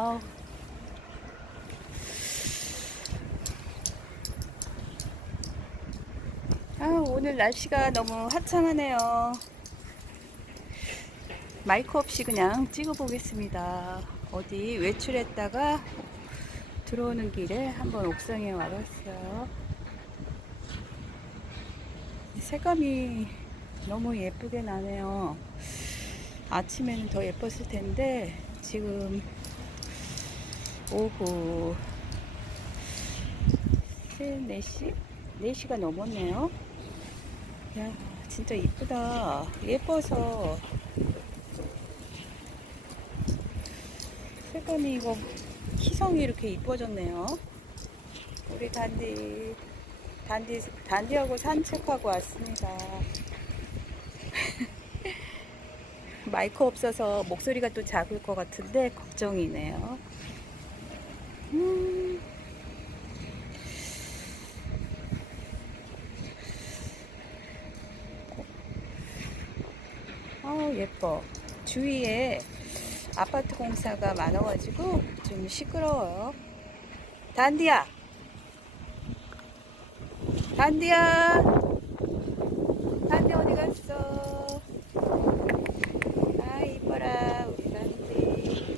아우. 아, 오늘 날씨가 너무 화창하네요. 마이크 없이 그냥 찍어보겠습니다. 어디 외출했다가 들어오는 길에 한번 옥상에 와봤어요. 색감이 너무 예쁘게 나네요. 아침에는 더 예뻤을 텐데 지금 오후 3, 4시? 4시가 넘었네요. 야, 진짜 이쁘다. 예뻐서 색감이 이거 키성이 이렇게 이뻐졌네요. 우리 단디 단디 단디하고 산책하고 왔습니다. 마이크 없어서 목소리가 또 작을 것 같은데 걱정이네요. 음. 아우 예뻐. 주위에 아파트 공사가 많아가지고 좀 시끄러워요. 단디야, 단디야, 단디 어디 갔어? 아 이뻐라 우리 단디.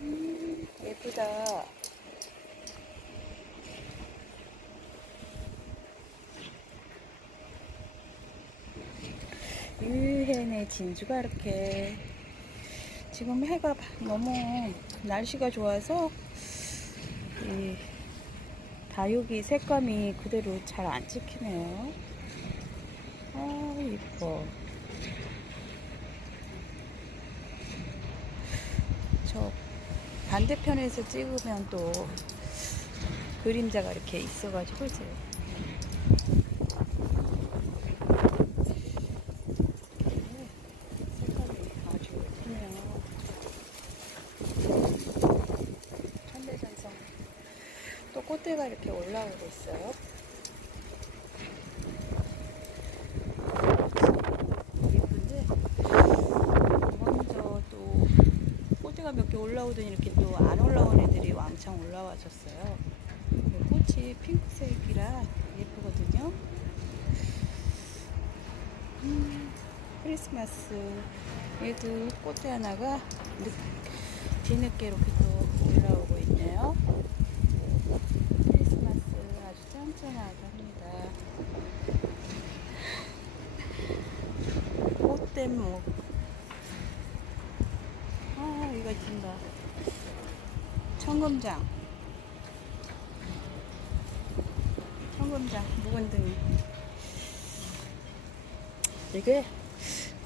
음, 예쁘다. 유해네 진주가 이렇게 지금 해가 너무 날씨가 좋아서 이 다육이 색감이 그대로 잘 안 찍히네요. 아 이뻐. 저 반대편에서 찍으면 또 그림자가 이렇게 있어가지고 이제 색깔이 아주 예쁘네요. 천대전성. 또 꽃대가 이렇게 올라오고 있어요. 예쁜데, 먼저 또 꽃대가 몇 개 올라오더니 이렇게 또 안 올라온 애들이 왕창 올라와줬어요. 꽃이 핑크색이라 예쁘거든요. 음, 크리스마스 얘도 꽃대 하나가 늦, 뒤늦게 이렇게 또 올라오고 있네요. 크리스마스 아주 짠짠하게 합니다. 아, 이거 진다. 청금장. 청금장, 묵은등이. 이게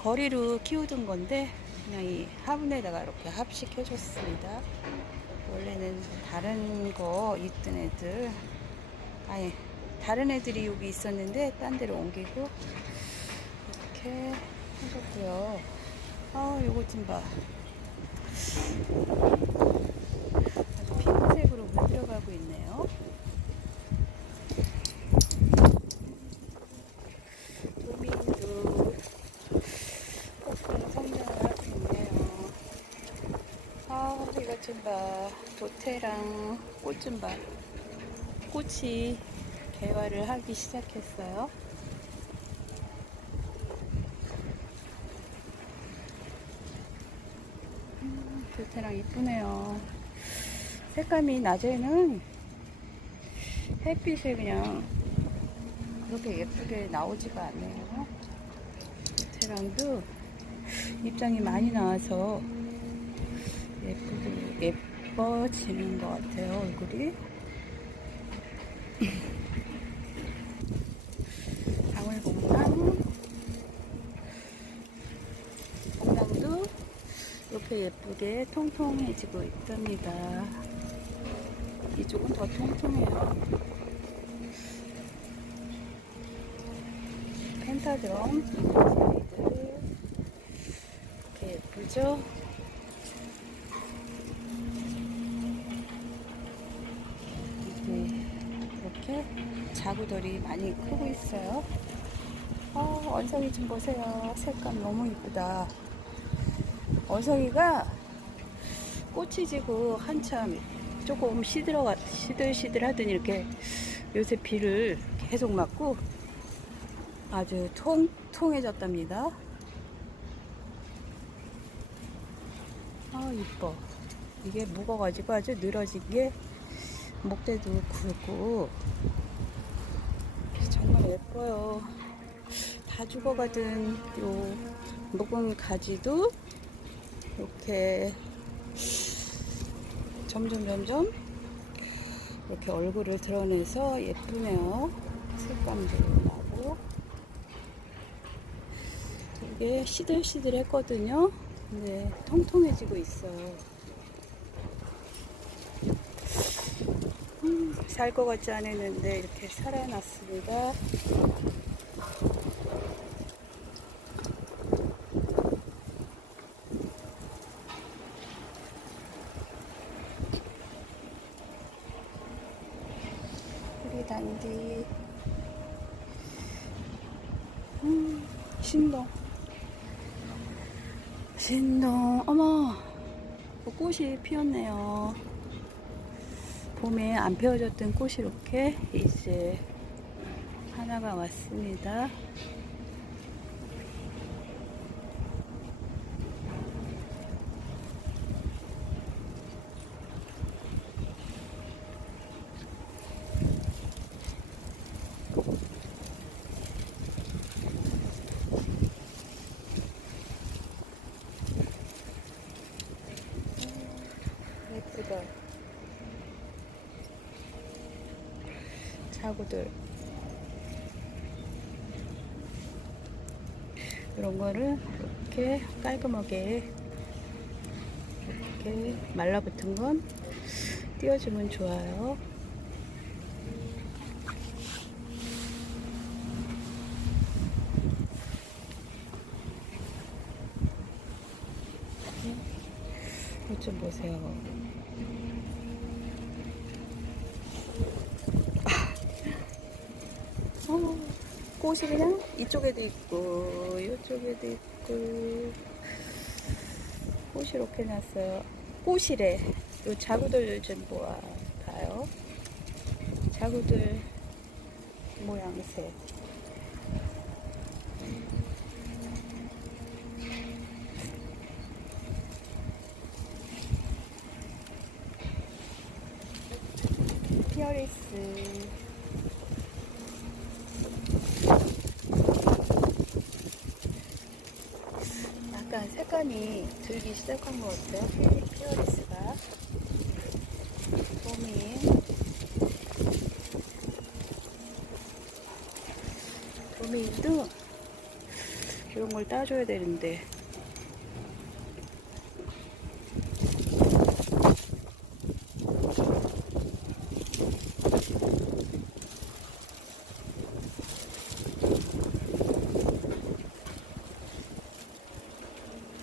거리로 키우던 건데 그냥 이 화분에다가 이렇게 합식해줬습니다. 원래는 다른 거 있던 애들 아예 다른 애들이 여기 있었는데 딴 데로 옮기고 이렇게 해줬고요. 아 요거 좀 봐. 아주 핑크색으로 물들어가고 있네요. 도민도 꽃은 성장을 하고 있네요. 아, 이것 좀 봐. 도태랑 꽃 좀 봐. 꽃이 개화를 하기 시작했어요. 음, 도태랑 이쁘네요. 색감이 낮에는 햇빛에 그냥 그렇게 예쁘게 나오지가 않네요. 도태랑도 입장이 많이 나와서 예쁘고 예뻐지는 것 같아요 얼굴이 방울복랑 복랑도 이렇게 예쁘게 통통해지고 있답니다 이쪽은 더 통통해요 펜타드럼 사이드 이렇게 예쁘죠 네, 이렇게 자구들이 많이 크고 있어요. 어, 언성이 좀 보세요. 색감 너무 이쁘다. 어성이가 꽃이 지고 한참 조금 시들어 시들시들 하더니 이렇게 요새 비를 계속 맞고 아주 통통해졌답니다. 아 이뻐. 이게 묵어가지고 아주 늘어진 게 목대도 굵고 정말 예뻐요. 다 죽어가던 요 묵은 가지도 이렇게 점점 점점 이렇게 얼굴을 드러내서 예쁘네요. 색감도 나고 이게 시들시들했거든요. 근데 통통해지고 있어요. 음, 살것 같지 않았는데 이렇게 살아났습니다. 단디 음, 신동. 신동. 어머 뭐 꽃이 피었네요. 봄에 안 피워졌던 꽃이 이렇게 이제 하나가 왔습니다 자구들 이런 거를 이렇게 깔끔하게 이렇게 말라붙은 건 띄워주면 좋아요. 이것 좀 보세요. 어, 꽃이 그냥 이쪽에도 있고 이쪽에도 있고 꽃이 이렇게 났어요. 꽃이래. 요 자구들 좀 모아 봐요. 자구들 모양새. 피어리스. 약간 색감이 들기 시작한 것 같아요. 피- 피어리스가. 봄이. 봄이도 이런 걸 따줘야 되는데.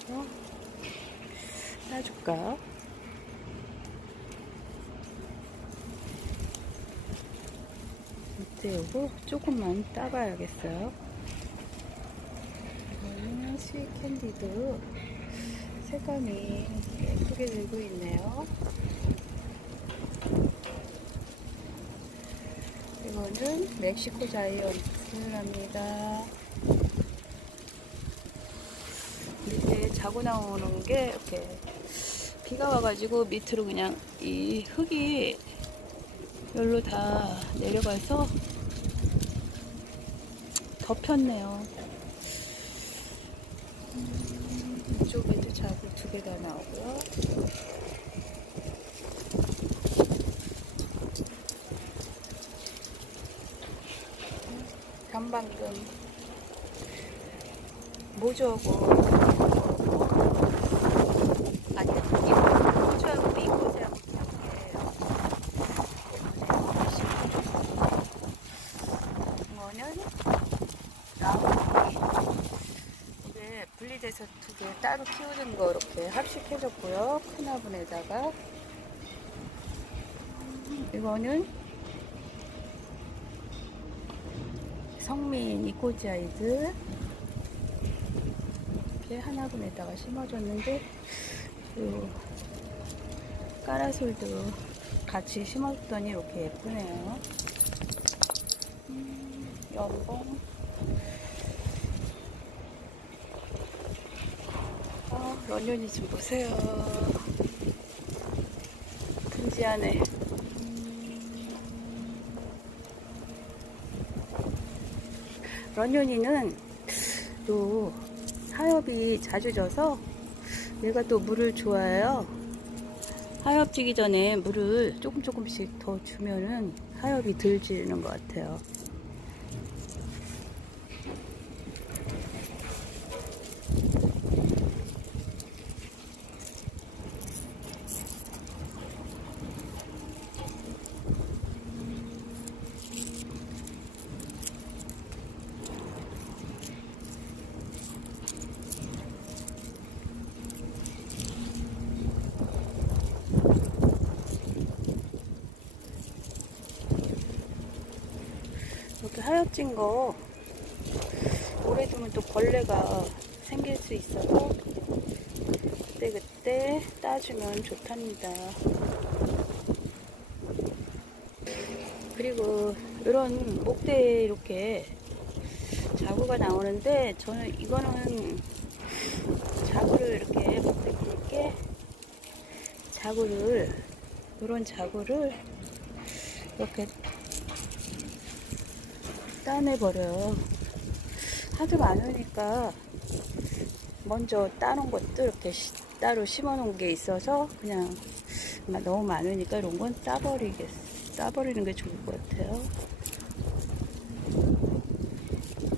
어? 따줄까? 밑에 요거 조금만 따봐야겠어요. 이거는 스윗 캔디도 색감이 예쁘게 들고 있네요. 이거는 멕시코 자이언트랍니다. 밑에 자고 나오는 게 이렇게 비가 와가지고 밑으로 그냥 이 흙이 여기로 다 내려가서 덮였네요. 음, 이쪽에도 자고 두개 다 나오고요. 단방금 모주하고 아니 이거 모주하고 이곳하고 이거는 나무이 이게 분리돼서 두 개 따로 키우는 거 이렇게 합식 해줬고요 큰 화분에다가 이거는 성민 이코지아이드 심어줬는데 하나군에다가 심어줬는데 요 까라솔도 같이 심었더니 이렇게 예쁘네요. 음, 연봉. 아, 런년이 좀 보세요. 금지하네. 런년이는 또 하엽이 자주 져서 얘가 또 물을 좋아해요. 하엽 지기 전에 물을 조금 조금씩 더 주면은 하엽이 덜 지는 것 같아요. 이렇게 하얗진 거 오래 두면 또 벌레가 생길 수 있어서 그때그때 따주면 좋답니다. 그리고 이런 목대에 이렇게 자구가 나오는데 저는 이거는 자구를 이렇게 목대 굵게 자구를 이런 자구를 이렇게 따내버려요. 하도 많으니까 먼저 따놓은 것도 이렇게 시- 따로 심어 놓은 게 있어서 그냥 너무 많으니까 이런 건 따버리겠, 따버리는 게 좋을 것 같아요.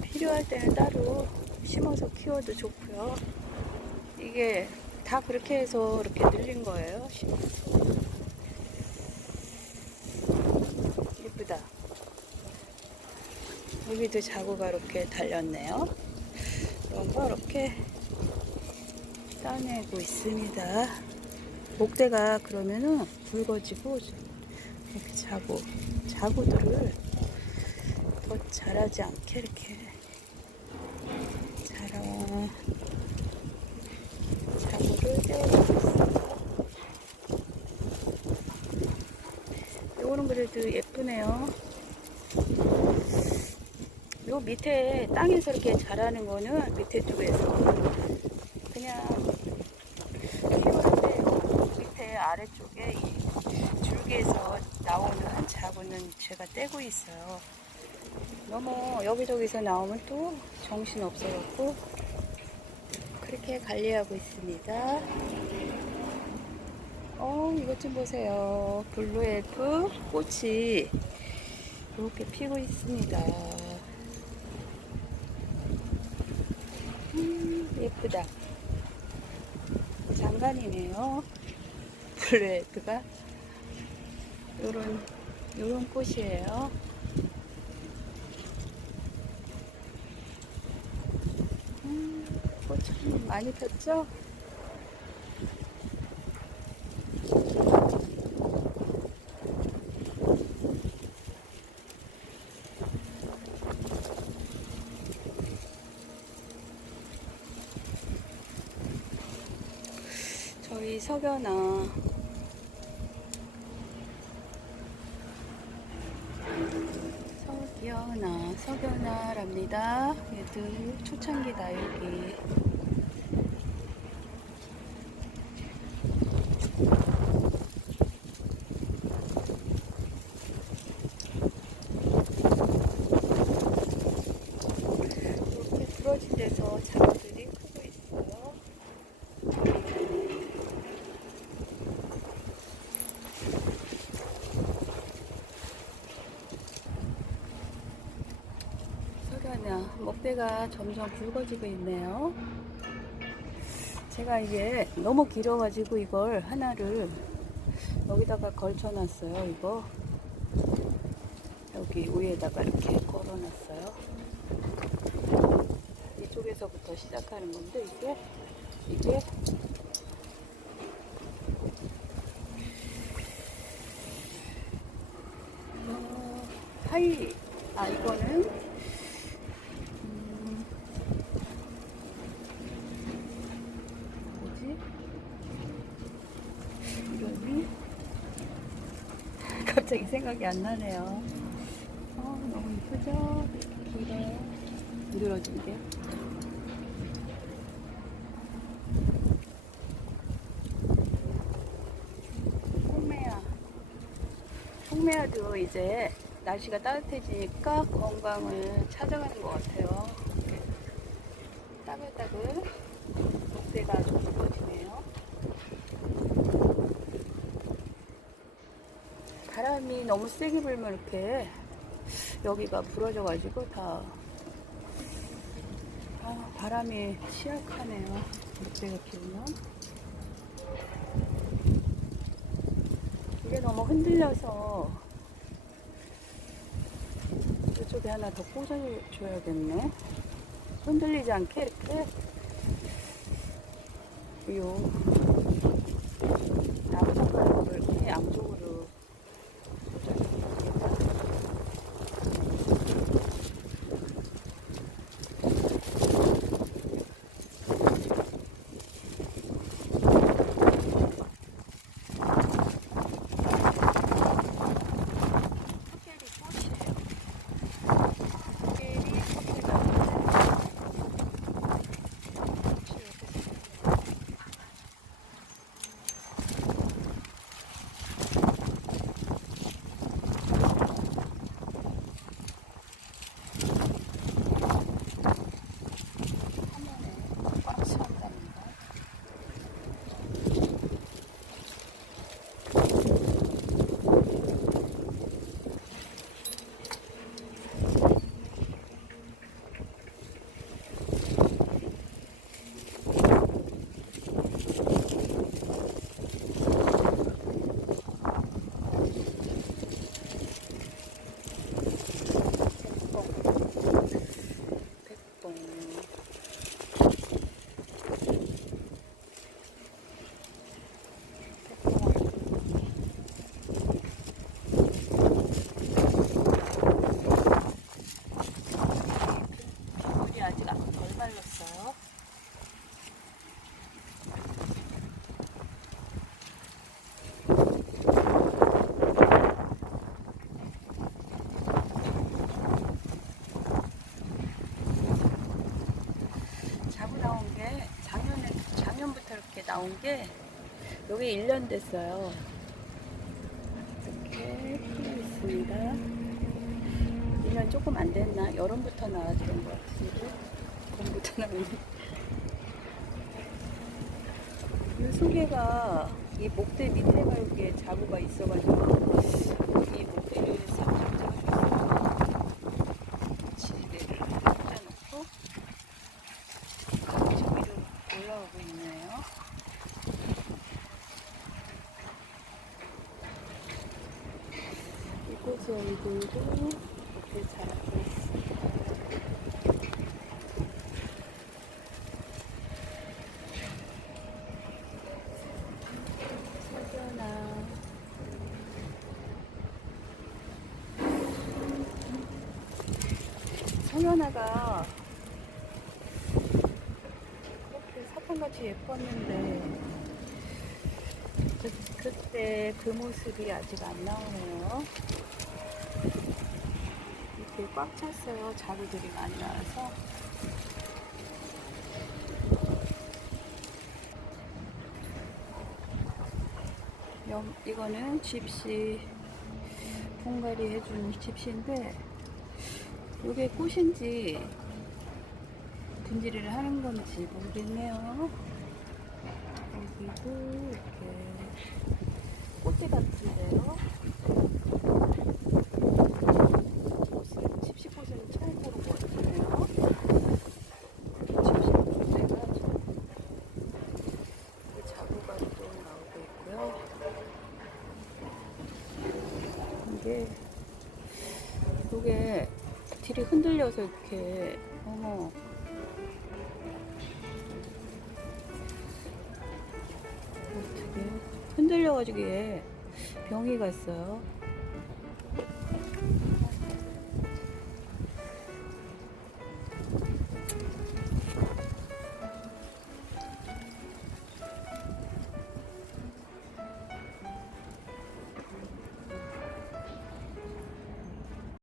필요할 때는 따로 심어서 키워도 좋고요. 이게 다 그렇게 해서 이렇게 늘린 거예요. 심어서. 예쁘다. 여기도 자구가 이렇게 달렸네요. 이런 거 이렇게 따내고 있습니다. 목대가 그러면은 굵어지고 이렇게 자구, 자구들을 더 자라지 않게 이렇게 자라 자구를 떼어주고 있습니다. 요거는 그래도 예쁘네요. 요 밑에 땅에서 이렇게 자라는 거는 밑에 쪽에서 그냥 키우는데 밑에 아래쪽에 이 줄기에서 나오는 자구는 제가 떼고 있어요. 너무 여기저기서 나오면 또 정신 없어갖고 그렇게 관리하고 있습니다. 어, 이것 좀 보세요. 블루엘프 꽃이 이렇게 피고 있습니다. 음, 예쁘다. 장관이네요. 블루헤드가 요런 요런 꽃이에요. 음, 꽃참 많이 폈죠? 저희 석연아 석연아 석연아랍니다. 얘도 초창기다 여기. 이렇게 부러진 데서 자구들이 크고 있어요. 석연아 목대가 점점 굵어지고 있네요. 제가 이게 너무 길어가지고 이걸 하나를 여기다가 걸쳐놨어요. 이거 여기 위에다가 이렇게 걸어놨어요. 이쪽에서부터 시작하는 건데 이게 이게 어, 하이 아 이거는 음, 갑자기 생각이 안 나네요. 어, 너무 이쁘죠? 길어요. 늘어진 게. 홍매야. 홍매야도 이제 날씨가 따뜻해지니까 건강을 찾아가는 것 같아요. 따글따글 목대가 좀 이뻐지네요. 너무 세게 불면 이렇게 여기가 부러져가지고 다 아, 바람이 취약하네요. 목대가 길면 이게 너무 흔들려서 이쪽에 하나 더 꽂아줘야겠네. 흔들리지 않게 이렇게 요 게 여기 1년 됐어요. 이렇게 피어 있습니다. 1년 조금 안 됐나? 여름부터 나왔던 것 같은데 봄부터 나오네. 이 소개가 이 목대 밑에가 이렇게 자구가 있어가지고 있네요. 아이들도 이렇게 자라고 있습니다. 석연아. 석연아가 그렇게 사탕같이 예뻤는데 그, 그때 그 모습이 아직 안 나오네요. 꽉 찼어요. 자루들이 많이 나와서. 염- 이거는 집시 분갈이 해준 집시인데 이게 꽃인지 분질을 하는 건지 모르겠네요. 여기도 이렇게 꽃이 같은데요. 꽃은 집시꽃은 처음 보는 것 같네요. 집시꽃대가 자구가 또 나오고 있고요. 이게 이게 딜이 흔들려서 이렇게 어머. 어떻게? 흔들려가지고 얘 병이 갔어요.